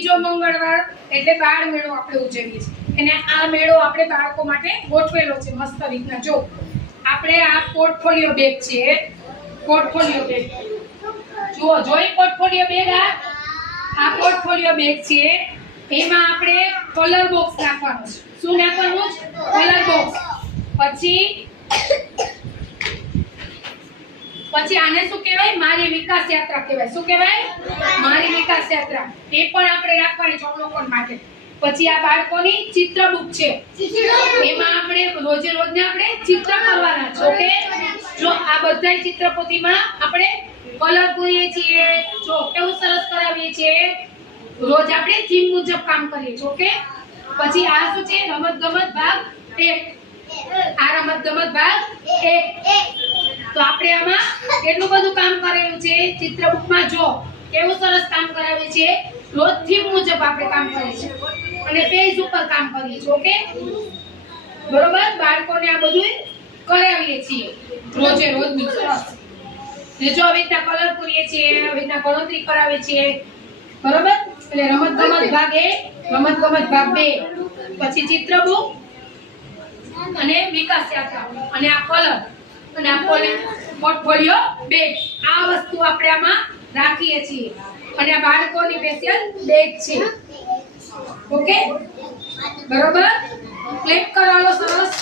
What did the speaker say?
ત્રીજો મંગળવાર એટલે બાળ મેળો આપણે ઉજવીએ છીએ અને આ મેળો આપણે બાળકો માટે ગોઠવેલો છે મસ્ત રીતના. જો આપણે આ પોર્ટફોલિયો બેગ છે, પોર્ટફોલિયો બેગ જુઓ, જોઈ પોર્ટફોલિયો બેગ. આ પોર્ટફોલિયો બેગ છે, એમાં આપણે કલર બોક્સ નાખવાનું છે. શું નાખવાનું છે? Colour box. પછી આને શું કહેવાય? મારી વિકાસ યાત્રા કહેવાય. શું કહેવાય? મારી વિકાસ યાત્રા. એ પણ આપણે રાખવાની છે અવલોકન માટે. પછી આ બાળકોની ચિત્ર બુક છે, એમાં આપણે રોજે રોજને આપણે ચિત્ર કરવાના છે. ઓકે, જો આ બધાય ચિત્રપોથીમાં આપણે કલર પૂરીએ છીએ. જો કેવું સરસ કરાવીએ છીએ. રોજ આપણે થીમ મુજબ કામ કરીએ છીએ. ઓકે, પછી આ શું છે? રમતગમત ભાગ 1. આ રમતગમત ભાગ 1. તો આપણે આમાં કેટલું બધું કામ કરેલું છે ચિત્રબુકમાં. જો કેવું સરસ કામ કરાવે છે. રોજ થીમ મુજબ આપણે કામ કરીએ છીએ અને પેજ ઉપર કામ કરીએ છીએ. ઓકે, બરોબર. બાળકોને આ બધું કરાવીએ છીએ રોજે રોજનું. સરસ. ને જો આવી રીતના કલર પૂરીએ છીએ, આવી રીતના ગણતરી કરાવે છીએ. બરોબર. એટલે રમતગમત ભાગ 1, રમતગમત ભાગ 2, પછી ચિત્રબુક અને વિકાસ યાત્રા અને આ કલર અને આ પોર્ટફોલિયો બેગ. આ વસ્તુ આપણે આમાં રાખીએ છીએ અને આ બાળકોની સ્પેશિયલ બેગ છે. ઓકે, બરોબર. ક્લિક કરાવો. સરસ.